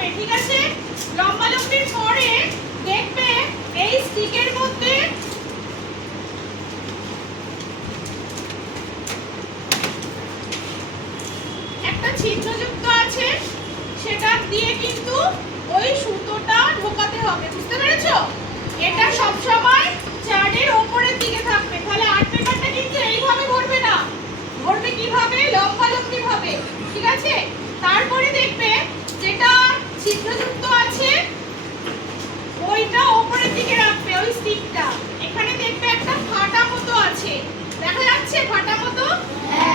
হবে, ঠিক আছে? লম্বা লম্বির পরে দেখবে এই স্টিকের মধ্যে একটা ছিদ্রযুক্ত আছে, সেটা দিয়ে কিন্তু ওই সুতোটা ঢোকাতে হবে, বুঝতে পেরেছ? এটা সব সময় চার্টের ওপরের দিকে থাকবে, তাহলে আর্ট পেপারটা কিন্তু এইভাবে ভরবে না। ভরবে কীভাবে? লম্বা লম্বি ভাবে, ঠিক আছে? তারপরে দেখবে যেটা ছিদ্রযুক্ত আছে। ওইটা ওপরের দিকে রাখবে, ওই স্টিকটা এখানে দেখবে একটা ফাটা মতো আছে। দেখা যাচ্ছে ফাটা মতো?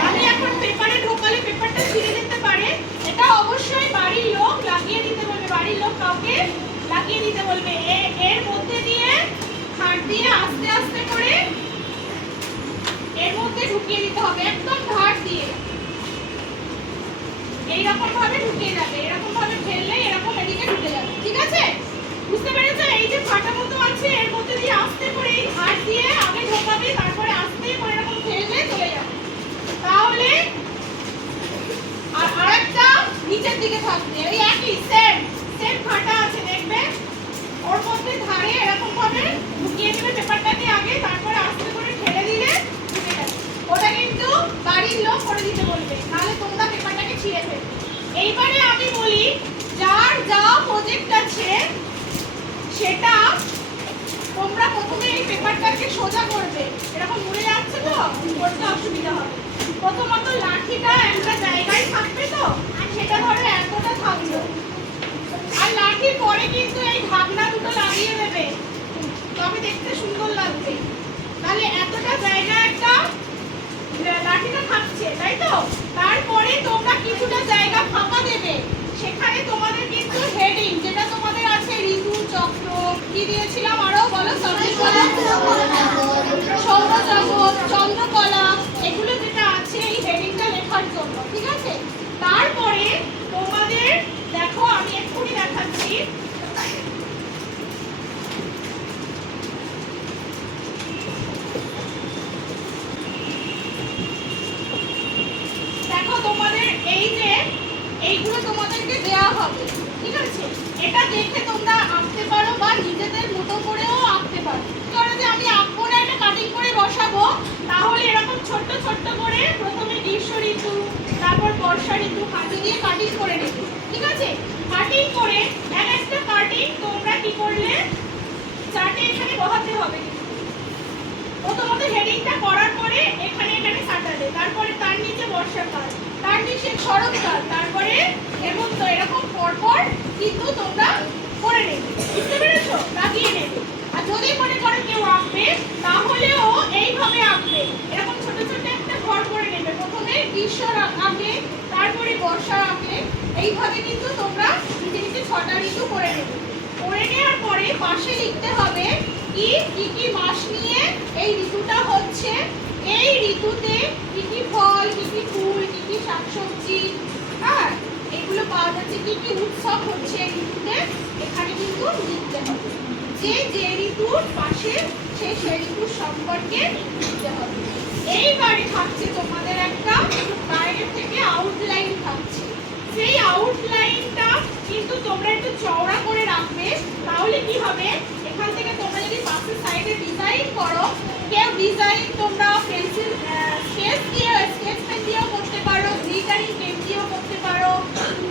আমি এখন পেপারে ঢোকালে পেপারটা ছিঁড়ে যেতে পারে। এটা অবশ্যই বাড়ির লোক লাগিয়ে দিতে বলবে। বাড়ির লোক কাউকে লাগিয়ে দিতে বলবে। এর মধ্যে দিয়ে হাত দিয়ে আস্তে আস্তে করে এর মধ্যে ঢুকিয়ে দিতে হবে। একদম ধার দিয়ে। এইরকম ভাবে ঢুকিয়ে যাবে। এরকম ভাবে ফেললে এরকম এদিকে ঢুকে যাবে ঠিক আছে বুঝতে পেরেছ এই যে ফাটা মতো আছে এর মধ্যে দিয়ে আস্তে করে এই ধার দিয়ে আগে ঢোকাবে তারপরে আস্তে করে এরকম ফেললে চলে যাবে তাহলে আর আরেকটা নিচের দিকে থাকবে। ওই একই সেম সেম ফাটা আছে, দেখবে? ওর মধ্যে ধারে এরকম ভাবে ঢুকিয়ে দেবে পেপারটাকে আগে, তারপরে আস্তে করে ঠেলে দিলে ওটা কিন্তু বাড়ির লোক করে দিতে বলবে, নাহলে তোমরা পেপারটাকে ছিঁড়ে ফেলবে। এইবারে আমি বলি, যার যা প্রজেক্ট আছে, সেটা তোমরা প্রথমে এই পেপারটাকে সোজা করবে। এরকম মুড়ে যাচ্ছে তো, করতে অসুবিধা হবে। প্রথমত লাঠিটা একটা জায়গায় থাকবে তো, আর সেটা ধরো এতটা থাকল। আর লাঠির পরে কিন্তু এই ঢাকনা দুটো লাগিয়ে দেবে। তবে দেখতে সুন্দর লাগবে তাহলে এতটা জায়গা একটা লাঠিটা থাকছে, তাই তো? তারপরে তোমরা কিছুটা জায়গা ফাঁকা দেবে। সেখানে তোমাদের কিন্তু হেডিং যেটা তোমাদের আছে, ঋতু, চক্র, কি দিয়েছিলাম আরও? বলো সৌরজগৎ চন্দ্রকলা এগুলো যেটা আছে এই হেডিংটা লেখার জন্য ঠিক আছে তারপরে তোমাদের দেখো আমি এক্ষুনি দেখাচ্ছি দেখো তোমাদের এই যে, এইগুলো তোমাদেরকে দেওয়া হবে, ঠিক আছে? এটা দেখে তোমরা আঁকতে পারো বা নিজেদের মতো করেও আঁকতে পারো। ধরো যে আমি আঁকবো না এটা কাটিং করে বসাবো, তাহলে এরকম ছোট্ট ছোট্ট করে প্রথমে গ্রীষ্ম ঋতু, তারপর বর্ষা ঋতু, হাতে দিয়ে কাটিং করে নেবে, ঠিক আছে? কাটিং করে এক একটা কাটিং তোমরা কি করলে? চার্টে এখানে বসাতে হবে। প্রথমত হেডিংটা করার পরে এখানে এখানে সাজাবে তারপরে তার নিচে বর্ষাকাল নিচে শরৎকাল তারপরে হেমন্ত, এরকম পরপর কিন্তু তোমরা করে নেবে। নেবে। আর যদি মনে করো কেউ আঁকবে তাহলেও এইভাবে আঁকবে। এরকম ছোট ছোট একটা করে নেবে। প্রথমে গ্রীষ্ম আঁকে তারপরে বর্ষা আঁকে এইভাবে কিন্তু তোমরা নিচে নিচে ছটা ঋতু করে নেবে। করে নেওয়ার পরে পাশে লিখতে হবে কি কি মাস নিয়ে এই ঋতুটা হচ্ছে এই ঋতুতে কি কি ফল, কি কি ফুল, কি কি শাকসবজি হ্যাঁ এগুলো পাওয়া যাচ্ছে, কি কি উৎসব হচ্ছে এই ঋতুতে, এখানে কিন্তু লিখতে হবে। যে যে ঋতুর পাশে, সে সে ঋতুর সম্পর্কে লিখতে হবে। এইবারে থাকছে তোমাদের একটা বাইরে থেকে আউটলাইন থাকছে। সেই আউটলাইনটা কিন্তু তোমরা একটু চওড়া করে রাখবে, তাহলে কি হবে? এখান থেকে তোমরা যদি পাশের সাইডে ডিজাইন করো, কেউ ডিজাইন তোমরা পেন্সিল স্কেচ দিয়ে স্কেচ পেন দিয়েও করতে পারো গ্লিটারিং পেন দিয়েও করতে পারো,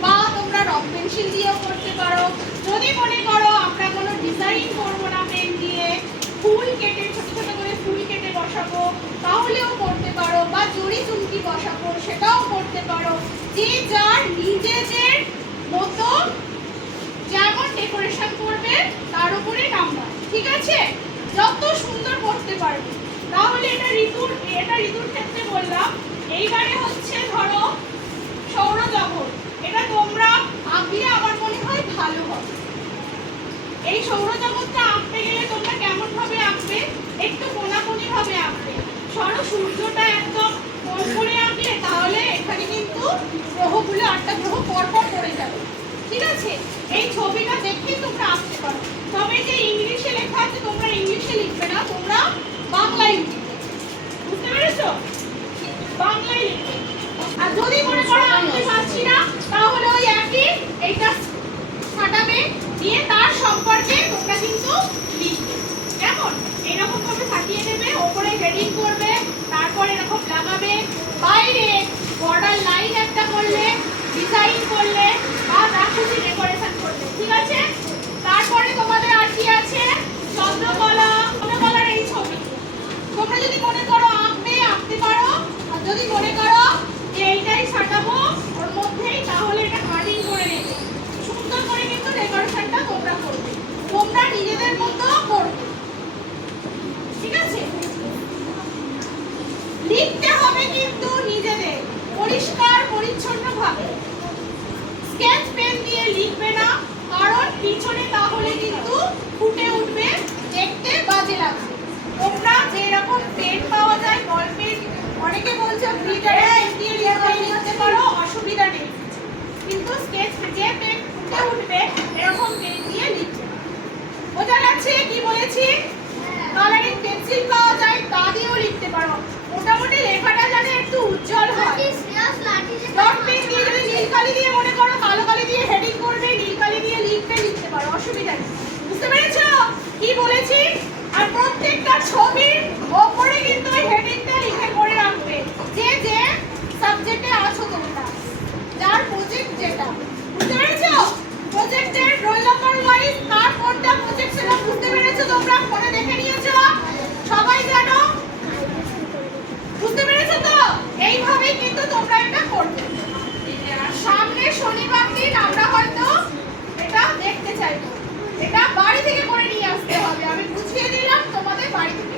বা তোমরা রং পেন্সিল দিয়েও করতে পারো। যদি মনে করো আমরা কোনো ডিজাইন করব না পেন দিয়ে ফুল কেটে ছোট ছোট করে ফুল কেটে বসাবো তাহলেও করতে পারো বা জড়ি চুমকি বসাবো সেটাও করতে পারো যে যার নিজেদের মতো যেমন ডেকোরেশন করবে, তার উপরে নাম্বার, ঠিক আছে? যত সুন্দর করতে পারবে। তাহলে এটা ঋতুর এটা ঋতুর ক্ষেত্রে বললাম, এইবারে হচ্ছে ধরো সৌরজগৎ। এটা তোমরা আঁকলে আমার মনে হয় ভালো হবে। এই সৌরজগৎটা আঁকতে গেলে তোমরা কেমন ভাবে আঁকবে? একটু কোনাকুনি ভাবে আঁকবে। সরো সূর্যটা একদম গোল করে আঁকলে তাহলে এখানে কিন্তু গ্রহগুলো, আটটা গ্রহ পরপর পড়ে যাবে। ঠিক আছে? এই ছবিটা দেখে তোমরা আসতে পারো। তবে যে ইংলিশে লেখা আছে তোমরা ইংলিশে লিখবে না তোমরা বাংলায় লিখবে। বুঝতে পেরেছ? বাংলায় লিখবে। আর যদি মনে করো আনতে পারছি না তাহলে ওই একই এইটা ফাটাবে দিয়ে তার সম্পর্কে তোমরা কিন্তু লিখবে। কেমন? এরকম ভাবে ফাটিয়ে নেবে ওপরে হেডিং করবে তারপর এরকম লাগাবে বাইরে বর্ডার ঠিক আছে? তারপরে স্কেচ যে পেন ফুটে উঠবে এরকম পেন দিয়ে লিখবে বোঝা যাচ্ছে কি বলেছি? কালারিং পেন্সিল পাওয়া যায় তা দিয়েও লিখতে পারো। মোটামুটি লেখাটা যেন একটু উজ্জ্বল হয়। ডট পেন দিয়ে যদি নীল কালি দিয়ে মনে করো কালো কালি দিয়ে হেডিং করবে নীল কালি দিয়ে লিখবে লিখতে পারো অসুবিধা নেই। বুঝতে পেরেছ? কি বলেছি? আর প্রত্যেকটা ছবির ওপরে কিন্তু এটা বাড়ি থেকে করে নিয়ে আসতে হবে। আমি বুঝিয়ে দিলাম তোমাদের বাড়ি থেকে।